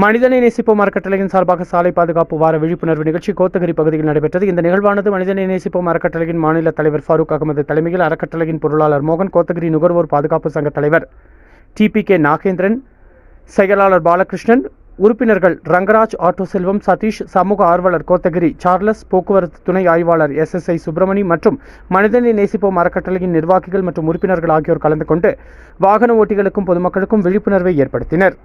மனிதனை நேசிப்போம் அறக்கட்டளையின் சார்பாக சாலை பாதுகாப்பு வார விழிப்புணர்வு நிகழ்ச்சி கோத்தகிரி பகுதியில் நடைபெற்றது. இந்த நிகழ்வானது மனிதனை நேசிப்போம் அறக்கட்டளையின் மாநில தலைவர் ஃபாரூக் அகமது தலைமையில் அறக்கட்டளையின் பொருளாளர் மோகன், கோத்தகிரி நுகர்வோர் பாதுகாப்பு சங்க தலைவர் TPK நாகேந்திரன், செயலாளர் பாலகிருஷ்ணன், உறுப்பினர்கள் ரங்கராஜ், ஆட்டோ செல்வம், சதீஷ், சமூக ஆர்வலர் கோத்தகிரி சார்லஸ், போக்குவரத்து துணை ஆய்வாளர் SSI சுப்பிரமணி மற்றும் மனிதனை நேசிப்போம் அறக்கட்டளையின் நிர்வாகிகள் மற்றும் உறுப்பினர்கள் ஆகியோர் கலந்து கொண்டு வாகன ஓட்டிகளுக்கும் பொதுமக்களுக்கும் விழிப்புணர்வை ஏற்படுத்தினர்.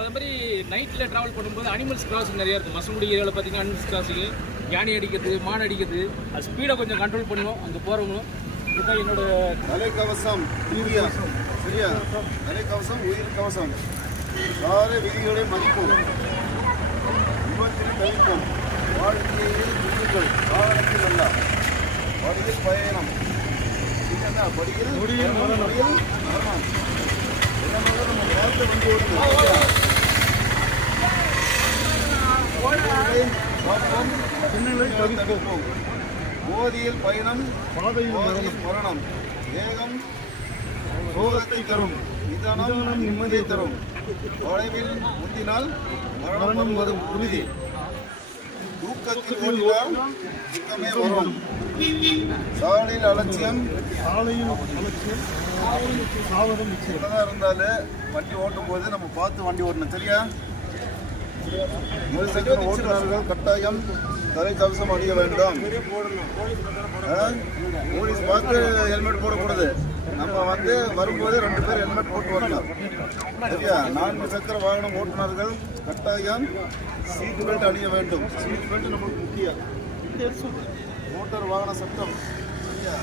அது மாதிரி நைட்டில் ட்ராவல் பண்ணும்போது அனிமல்ஸ் கிராசிங் நிறையா இருக்குது. மசங்குடி ஏரியாவில் பார்த்தீங்கன்னா அனிமல்ஸ் கிராசிங்கு, யானை அடிக்கிறது, மான் அடிக்கிறது, அது ஸ்பீடை கொஞ்சம் கண்ட்ரோல் பண்ணணும். அங்கே போகிறவங்களும் இதுதான் என்னோட தலைக்கவசம் சரியா, தலைக்கவசம் உயிர் கவசம், சார விதிகளை மதிப்போம், விபத்தில் தவிர்ப்போம், வாழ்க்கையில் விதிகள், வாகனத்தில் அல்ல, வழியில் பயணம், படியில் மரணம், நம்ம பார்த்து தவிர்ப்போம், போதியில் பயணம், பாதையில் மரணம், வேகம் சோகத்தை தரும், நிதானம் நிம்மதியை தரும், தொலைவில் முந்தினால் மரணம் வரும் உறுதி, தூக்கத்தில் ஓடினால் துக்கமே வரும், சாலையில் அலட்சியம் என்னதான் இருந்தாலும் வண்டி ஓட்டும் போது நம்ம பார்த்து வண்டி ஓட்டணும். சரியா, இருசக்கர ஓட்டுநர்கள் கட்டாயம் தலைக்கவசம் அணிய வேண்டும். போலீஸ் பார்த்து ஹெல்மெட் போடக்கூடாது. நம்ம வரும்போது 2 பேர் ஹெல்மெட் போட்டு வரலாம். சரியா, 4 சக்கர வாகனம் ஓட்டுநர்கள் கட்டாயம் சீட் பெல்ட் அணிய வேண்டும். சீட் பெல்ட் நம்மளுக்கு முக்கியம். மோட்டார் வாகன சட்டம். சரியா.